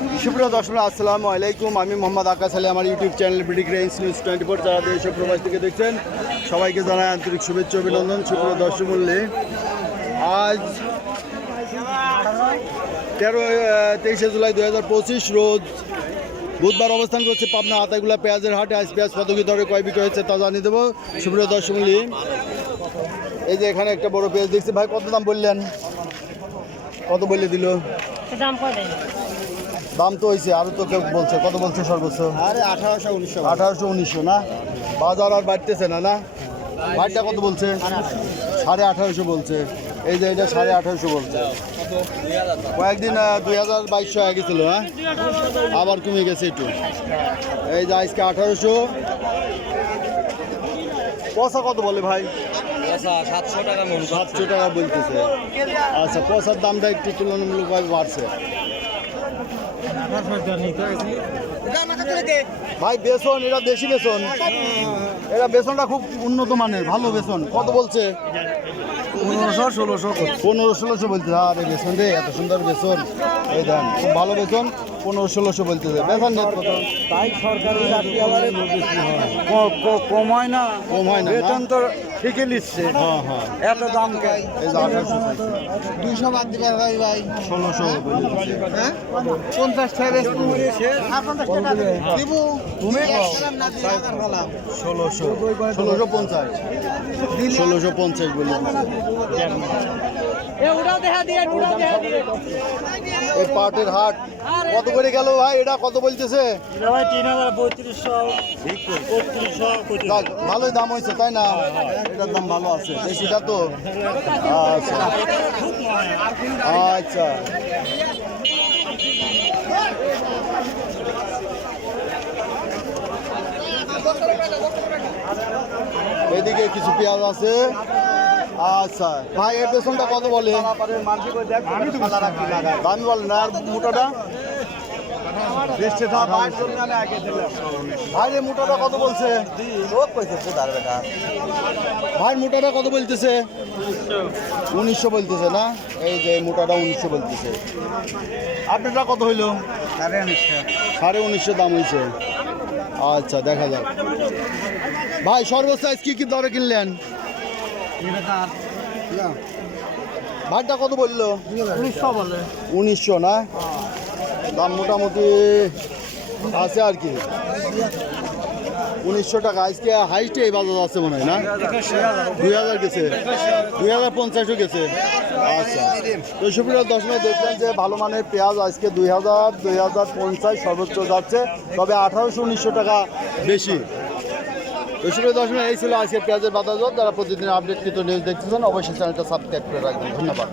সুপ্রিয় দর্শক, আসসালামু আলাইকুম। আমি মোহাম্মদ আকাশ আলী, আমার YouTube channel BD greens news twenty four. যারা দেশ প্রবাস থেকে দেখছেন, সবাইকে জানাই আন্তরিক শুভেচ্ছা অভিনন্দন। সুপ্রিয় দর্শক মূল্যে আজ তেরো তেইশে জুলাই দু হাজার পঁচিশ রোজ বুধবার অবস্থান করছে পাবনা আতাগুলা পেঁয়াজের হাটে। আজ পেঁয়াজ কত দরে কয় বিক্রি হয়েছে তা জানিয়ে দেবো। সুপ্রিয় দর্শক মূল্যে এই যে এখানে একটা বড় পেঁয়াজ দেখছি। ভাই, কত দাম বললেন? কত বললে দিল? দাম তো হয়েছে আরও তো কেউ বলছে। কত বলছে সর্বোচ্চ? আরে আঠারোশো উনিশশো। আঠারোশো উনিশশো না? বাজার আর বাড়তেছে না না? বাড়িটা কত বলছে? সাড়ে আঠারোশো বলছে। এই যে এটা সাড়ে আঠারোশো বলছে। কয়েকদিন দুই হাজার বাইশশো হয়ে গেছিল হ্যাঁ? আবার কমে গেছে একটু। এই যে আজকে আঠারোশো। পয়সা কত বলে ভাই? সাতশো টাকা সাতশো টাকা বলতেছে। আচ্ছা পয়সার দামটা একটু তুলনামূলকভাবে বাড়ছে। আঠাশ হাজার নিতে ভাই বেসন এটা দেশি বেসন। এটা বেসনটা খুব উন্নত মানের ভালো বেসন। কত বলছে? পনেরোশো ষোলোশো পনেরো ষোলোশো বলতে আরে বেসন রে এত সুন্দর বেসন। এই দেন খুব ভালো বেসন পনেরো ষোলোশো বলতেছে বেসন নেট কত? তাই সরকারি চাকরি আবার কম হয় না কম হয় না, না? বেতন তো ঠিকই নিচ্ছে। হ্যাঁ হ্যাঁ। এত দাম কে এই দুইশো বাদ দিবে ভাই ভাই। ষোলোশো হ্যাঁ? পঞ্চাশ টাকা ষোলোশো। ষোলোশো পঞ্চাশ। ষোলোশো পঞ্চাশ বলে। এই পাটের হাট। কত করে গেল ভাই? এটা কত বলতেছে? ভালোই দাম হয়েছে তাই না? এটার দাম ভালো আছে। বেশিটা তো? আচ্ছা। আচ্ছা। কিছু পেঁয়াজ আছে। আচ্ছা ভাই এর বেসনটা কত বলে? দামি বলে না আর মোটাটা মোটাটা কত বলছে? ভাই মোটাটা কত বলতেছে? উনিশশো বলতেছে না? এই যে মোটাটা উনিশশো বলতেছে। আপনারটা কত হইল? সাড়ে উনিশশো। দাম হয়েছে আচ্ছা দেখা যাক। ভাই সর্বোচ্চ আজ কি কি দরে কিনলেন? ভাইটা কত বলল? উনিশশো না? দাম মোটামুটি আছে আর কি। উনিশশো টাকা। আজকে হাইস্টে এই বাজার আছে মনে হয় না? দুই হাজার গেছে। দুই হাজার পঞ্চাশও গেছে। আচ্ছা। তো সুপ্রিয় দশমে দেখলেন যে ভালো মানের পেঁয়াজ আজকে দুই হাজার দুই হাজার পঞ্চাশ সর্বোচ্চ যাচ্ছে। তবে আঠারোশো উনিশশো টাকা বেশি। সুপ্রিয় দশমে এই ছিল আজকে পেঁয়াজের বাতাস যারা প্রতিদিন আপডেট কিন্তু নিউজ দেখতেছেন, অবশ্যই চ্যানেলটা সাবস্ক্রাইব করে রাখবেন। ধন্যবাদ।